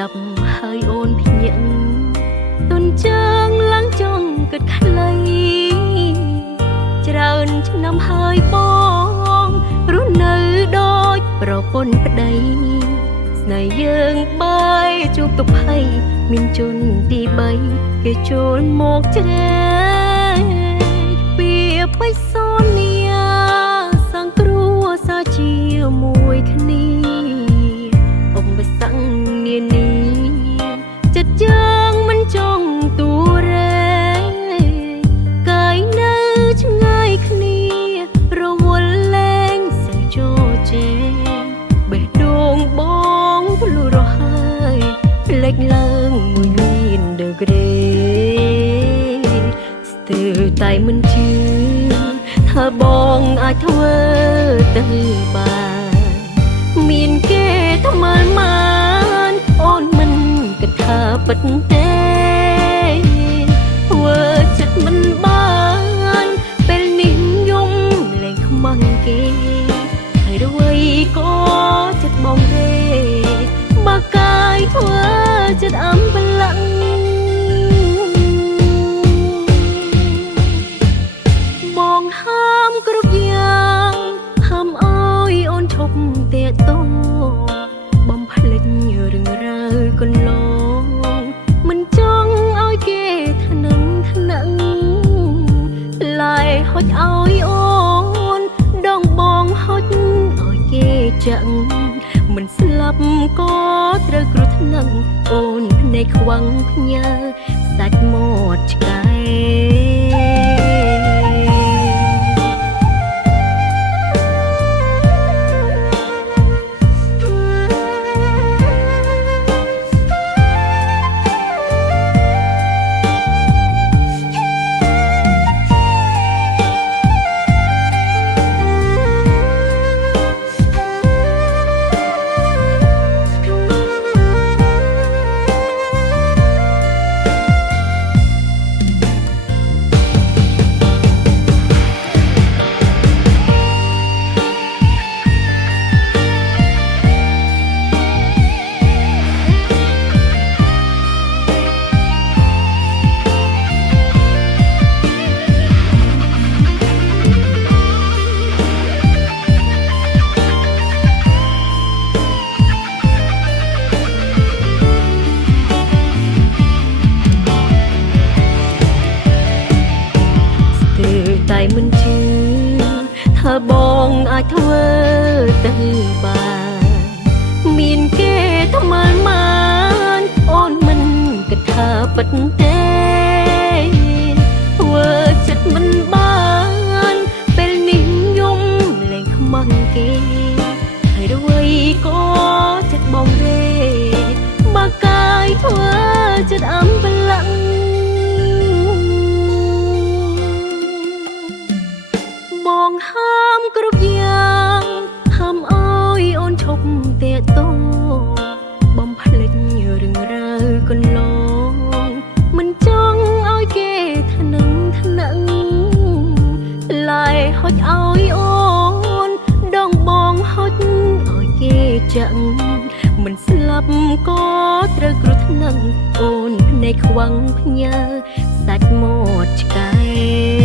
ดับហើយអូនភ្ញាក់ទុនចាងឡើងចង់គិតខ្លីច្រើនឆ្នាំហើយបងរស់នៅដូចប្រពន្ធប្តីស្នេហ៍យើងបែកជួបទុកភ័យមានជនទី3គេចូលមកជ្រែពីបិសូននេះសង្គ្រោះសាជាមួយគ្នាអំបសង្នានីចិត្តយ៉ាងមិនចង់ទូរែកាយនៅឆ្ងាយគ្នារវល់លែងសិចោជេបេះដូងបងធ្លុះរហើយភ្លេចឡើងមួយមានដឺក្រេស្ទើរតែមិនជឿថាបងអាចធ្វើទៅបានមានគេថ្មើលបានអូនមិនគិតថាពិតទេធ្វើចិត្តមិនបានពេលនេះខ្ញុំលែងខ្មាំងគេហើយអ្វីក៏ចិត្តបងទេបើកាយធ្វើចិត្តអំបលាក់បងហាមគ្រប់យ៉ាងហាមអើយអូនឈប់តែតោបំភ្លេចរឿងរ៉ាវកន្លងមិនចង់ឲ្យគេថ្នឹងថ្នាក់ឡាយហុចឲ្យអូនដងបងហុចឲ្យគេចាក់មិនស្លាប់ក៏ត្រូវគ្រោះថ្នាក់អូនភ្នែកខ្វាំងភ្ញើសាច់មាត់ឆ្កែតែមិនជឿថាបងអាចធ្វើទៅបានមានគេថ្មើលបានអូនមិនគិតថាពិតទេធ្វើចិត្តមិនបានពេលនេះខ្ញុំលែងខ្មាំងគេហើយអ្វីក៏ចិត្តបងទេបើកាយធ្វើចិត្តអំបលាក់បងហាមគ្រប់យ៉ាងហាមអើយអូនឈប់តែតោបំភ្លេចរឿងរ៉ាវកន្លងមិនចង់ឲ្យគេថ្នឹងថ្នាក់ឡាយហុចឲ្យអូនដងបងហុចឲ្យគេចាក់មិនស្លាប់ក៏ត្រូវគ្រោះថ្នាក់អូនភ្នែកខ្វាំងភ្ញើសាច់មាត់ឆ្កែ